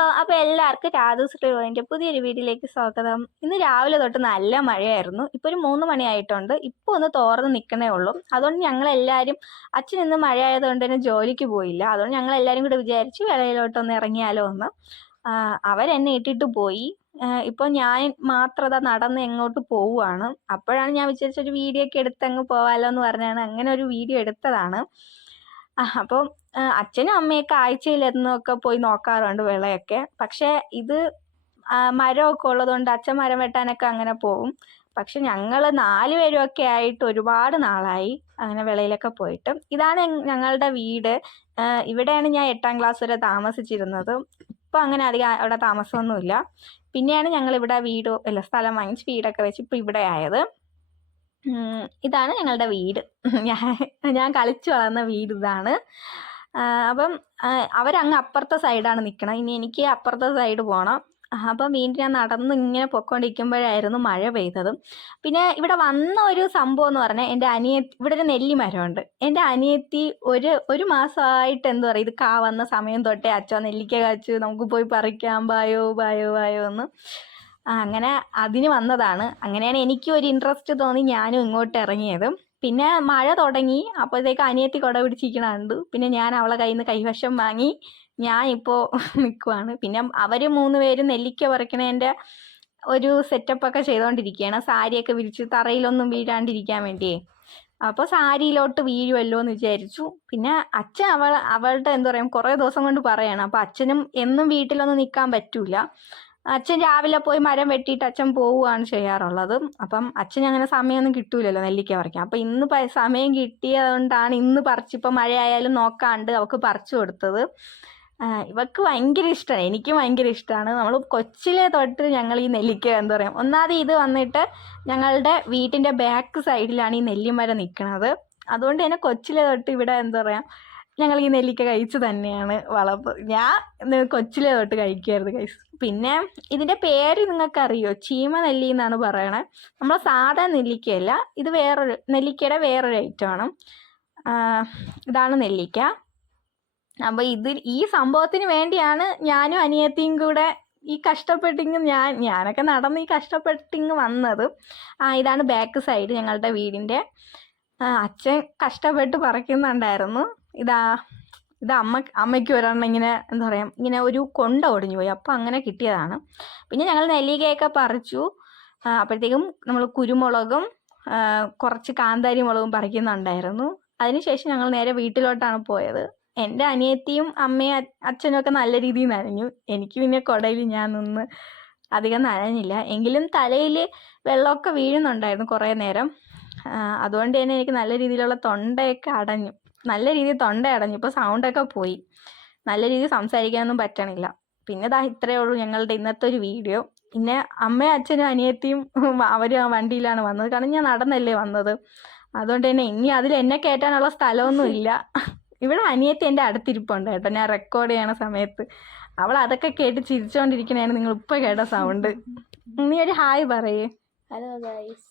അപ്പോൾ എല്ലാവർക്കും രാജു ശ്രീവതിന്റെ പുതിയൊരു വീഡിയോയിലേക്ക് സ്വാഗതം. ഇന്ന് രാവിലെ തൊട്ട് നല്ല മഴയായിരുന്നു. ഇപ്പോൾ ഒരു മൂന്ന് മണിയായിട്ടുണ്ട് ഇപ്പോൾ ഒന്ന് തോർന്ന് നിൽക്കണേ ഉള്ളൂ. അതുകൊണ്ട് ഞങ്ങളെല്ലാവരും അച്ഛൻ ഇന്ന് മഴ ആയതുകൊണ്ട് തന്നെ ജോലിക്ക് പോയില്ല. അതുകൊണ്ട് ഞങ്ങളെല്ലാവരും കൂടെ വിചാരിച്ചു വിളയിലോട്ടൊന്ന് ഇറങ്ങിയാലോ എന്ന്. ആ, അവരെന്നെ ഇട്ടിട്ട് പോയി. ഇപ്പോൾ ഞാൻ മാത്രത നടന്ന് എങ്ങോട്ട് പോവുകയാണ് അപ്പോഴാണ് ഞാൻ വിചാരിച്ചൊരു വീഡിയോ ഒക്കെ എടുത്തങ്ങ് പോവാലോ എന്ന് പറഞ്ഞാണ്. അങ്ങനെ ഒരു വീഡിയോ എടുത്തതാണ്. അപ്പോൾ അച്ഛനും അമ്മയൊക്കെ ആഴ്ചയിലെന്നൊക്കെ പോയി നോക്കാറുണ്ട് വിളയൊക്കെ. പക്ഷേ ഇത് മരമൊക്കെ ഉള്ളതുകൊണ്ട് അച്ഛൻ മരം വെട്ടാനൊക്കെ അങ്ങനെ പോകും പക്ഷെ ഞങ്ങൾ നാല് പേരുമൊക്കെ ആയിട്ട് ഒരുപാട് നാളായി അങ്ങനെ വിളയിലൊക്കെ പോയിട്ട്. ഇതാണ് ഞങ്ങളുടെ വീട്. ഇവിടെയാണ് ഞാൻ എട്ടാം ക്ലാസ് വരെ താമസിച്ചിരുന്നത്. ഇപ്പം അങ്ങനെ അധികം അവിടെ താമസമൊന്നുമില്ല. പിന്നെയാണ് ഞങ്ങൾ ഇവിടെ വീട് അല്ല സ്ഥലം വാങ്ങിച്ച് വീടൊക്കെ വെച്ച് ഇപ്പം ഇവിടെ ആയത്. ഇതാണ് ഞങ്ങളുടെ വീട്. ഞാൻ ഞാൻ കളിച്ചു വളർന്ന വീട് ഇതാണ്. അപ്പം അവരങ്ങ് അപ്പുറത്തെ സൈഡാണ് നിൽക്കണം ഇനി എനിക്ക് അപ്പുറത്തെ സൈഡ് പോകണം അപ്പം വീണ്ടും ഞാൻ നടന്ന് ഇങ്ങനെ പൊയ്ക്കൊണ്ടിരിക്കുമ്പോഴായിരുന്നു മഴ പെയ്തതും. പിന്നെ ഇവിടെ വന്ന ഒരു സംഭവം എന്ന് പറഞ്ഞാൽ എന്റെ അനിയ ഇവിടെ ഒരു നെല്ലി മരമുണ്ട്. എന്റെ അനിയത്തി ഒരു ഒരു മാസമായിട്ട് എന്താ പറയുക ഇത് കാ വന്ന സമയം തൊട്ടേ അച്ഛൻ നെല്ലിക്ക കാച്ചു നമുക്ക് പോയി പറിക്കാം ബായോ ബായോ ബായോ എന്ന്. അങ്ങനെ അതിന് വന്നതാണ്. അങ്ങനെയാണ് എനിക്കും ഒരു ഇൻട്രസ്റ്റ് തോന്നി ഞാനും ഇങ്ങോട്ട് ഇറങ്ങിയത്. പിന്നെ മഴ തുടങ്ങി. അപ്പോഴത്തേക്ക് അനിയത്തി കുട പിടിച്ചിരിക്കണ കണ്ടു പിന്നെ ഞാൻ അവളെ കയ്യിൽ നിന്ന് കൈവശം വാങ്ങി. ഞാൻ ഇപ്പോൾ നിൽക്കുവാണ് പിന്നെ അവർ മൂന്ന് പേരും നെല്ലിക്ക പറിക്കണേന്റെ ഒരു സെറ്റപ്പൊക്കെ ചെയ്തുകൊണ്ടിരിക്കുകയാണ് സാരിയൊക്കെ വിരിച്ച് തറയിലൊന്നും വീഴാണ്ടിരിക്കാൻ വേണ്ടിയേ. അപ്പോൾ സാരിയിലോട്ട് വീഴുമല്ലോ എന്ന് വിചാരിച്ചു. പിന്നെ അച്ഛൻ അവൾ അവളുടെ എന്താ പറയുക കുറേ ദിവസം കൊണ്ട് പറയണം. അപ്പോൾ അച്ഛനും എന്നും വീട്ടിലൊന്നും നിൽക്കാൻ പറ്റൂല. അച്ഛൻ രാവിലെ പോയി മരം വെട്ടിയിട്ട് അച്ഛൻ പോവുകയാണ് ചെയ്യാറുള്ളത്. അപ്പം അച്ഛൻ അങ്ങനെ സമയമൊന്നും കിട്ടൂലല്ലോ നെല്ലിക്ക പറിക്കാൻ. അപ്പം ഇന്ന് സമയം കിട്ടിയതുകൊണ്ടാണ് ഇന്ന് പറിച്ചിപ്പോൾ മഴയായാലും നോക്കാണ്ട് അവൾക്ക് പറിച്ചു കൊടുത്തത്. ഇവക്ക് ഭയങ്കര ഇഷ്ടമാണ് എനിക്കും ഭയങ്കര ഇഷ്ടമാണ് നമ്മൾ കൊച്ചിലെ തൊട്ട് ഞങ്ങൾ ഈ നെല്ലിക്ക എന്താ പറയുക ഒന്നാമത് ഇത് വന്നിട്ട് ഞങ്ങളുടെ വീട്ടിന്റെ ബാക്ക് സൈഡിലാണ് ഈ നെല്ലിമരം നിൽക്കുന്നത് അതുകൊണ്ട് തന്നെ കൊച്ചിലെ തൊട്ട് ഇവിടെ എന്താ പറയുക ഞങ്ങൾ ഈ നെല്ലിക്ക കഴിച്ച് തന്നെയാണ് വളർത്ത് ഞാൻ കൊച്ചിലെ തൊട്ട് കഴിക്കുമായിരുന്നു കഴിച്ച് പിന്നെ ഇതിന്റെ പേര് നിങ്ങൾക്ക് അറിയോ ചീമ നെല്ലി എന്നാണ് പറയണേ. നമ്മൾ സാധാ നെല്ലിക്കയല്ല ഇത് വേറൊരു നെല്ലിക്കയുടെ വേറൊരു ഐറ്റം ആണ്. ഇതാണ് നെല്ലിക്ക. അപ്പോൾ ഇത് ഈ സംഭവത്തിന് വേണ്ടിയാണ് ഞാനും അനിയത്തിയും കൂടെ ഈ കഷ്ടപ്പെട്ടിങ് ഞാൻ ഞാനൊക്കെ നടന്ന് ഈ കഷ്ടപ്പെട്ടിങ് വന്നത്. ആ ഇതാണ് ബാക്ക് സൈഡ് ഞങ്ങളുടെ വീടിന്റെ അച്ഛൻ കഷ്ടപ്പെട്ട് പറിക്കുന്നുണ്ടായിരുന്നു. ഇതാ ഇത് അമ്മ അമ്മയ്ക്ക് ഒരെണ്ണം ഇങ്ങനെ എന്താ പറയുക ഇങ്ങനെ ഒരു കൊണ്ട ഒടിഞ്ഞു പോയി. അപ്പോൾ അങ്ങനെ കിട്ടിയതാണ്. പിന്നെ ഞങ്ങൾ നെല്ലിക്കയൊക്കെ പറിച്ചു. അപ്പോഴത്തേക്കും നമ്മൾ കുരുമുളകും കുറച്ച് കാന്താരി മുളകും പറിക്കുന്നുണ്ടായിരുന്നു. അതിനുശേഷം ഞങ്ങൾ നേരെ വീട്ടിലോട്ടാണ് പോയത്. എന്റെ അനിയത്തിയും അമ്മയും അച്ഛനും ഒക്കെ നല്ല രീതിയിൽ നനഞ്ഞു. എനിക്ക് പിന്നെ കുടയിൽ ഞാൻ നിന്ന് അധികം നനഞ്ഞില്ല. എങ്കിലും തലയിൽ വെള്ളമൊക്കെ വീഴുന്നുണ്ടായിരുന്നു കുറേ നേരം. അതുകൊണ്ട് തന്നെ എനിക്ക് നല്ല രീതിയിലുള്ള തൊണ്ടയൊക്കെ അടഞ്ഞു. നല്ല രീതിയിൽ തൊണ്ട അടഞ്ഞു. ഇപ്പോൾ സൗണ്ടൊക്കെ പോയി. നല്ല രീതിയിൽ സംസാരിക്കാനൊന്നും പറ്റണില്ല. പിന്നെ ദാ ഇത്രയേ ഉള്ളൂ ഞങ്ങളുടെ ഇന്നത്തെ ഒരു വീഡിയോ പിന്നെ അമ്മയും അച്ഛനും അനിയത്തിയും അവർ ആ വണ്ടിയിലാണ് വന്നത്. കാരണം ഞാൻ നടന്നല്ലേ വന്നത്. അതുകൊണ്ട് തന്നെ ഇനി അതിൽ എന്നെ കയറ്റാനുള്ള സ്ഥലമൊന്നും ഇല്ല. ഇവിടെ അനിയത്തി എന്റെ അടുത്തിരിപ്പുണ്ട് കേട്ടോ. ഞാൻ റെക്കോർഡ് ചെയ്യണ സമയത്ത്. അവൾ അതൊക്കെ കേട്ട് ചിരിച്ചുകൊണ്ടിരിക്കണേണ് നിങ്ങൾ ഇപ്പം കേട്ട സൗണ്ട് നീ ഒരു ഹായ് പറയേ. ഹലോ ഗൈസ്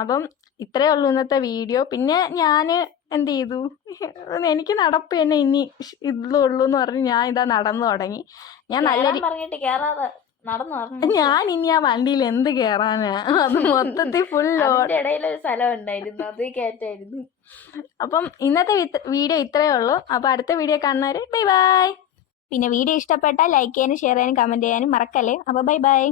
അപ്പം ഇത്രയേ ഉള്ളൂ ഇന്നത്തെ വീഡിയോ. പിന്നെ ഞാൻ എന്ത് ചെയ്തു എനിക്ക് നടപ്പ് തന്നെ ഇനി ഇതേ ഉള്ളൂ എന്ന് പറഞ്ഞ് ഞാൻ ഇതാ നടന്നു തുടങ്ങി. ഞാൻ നല്ല പറഞ്ഞിട്ട് കേറാതെ നടന്നു പറഞ്ഞു ഞാൻ ഇനി ആ വണ്ടിയിൽ എന്ത് കേറാനാ? അത് മൊത്തത്തിൽ ഫുൾ സ്ഥലം ഉണ്ടായിരുന്നു. അത് കയറ്റായിരുന്നു അപ്പം ഇന്നത്തെ വീഡിയോ ഇത്രേ ഉള്ളൂ. അപ്പൊ അടുത്ത വീഡിയോ കാണുന്നവര് ബൈ ബൈ. പിന്നെ വീഡിയോ ഇഷ്ടപ്പെട്ടാൽ ലൈക്ക് ചെയ്യാനും ഷെയർ ചെയ്യാനും കമന്റ് ചെയ്യാനും മറക്കല്ലേ? അപ്പൊ ബൈ. ബൈ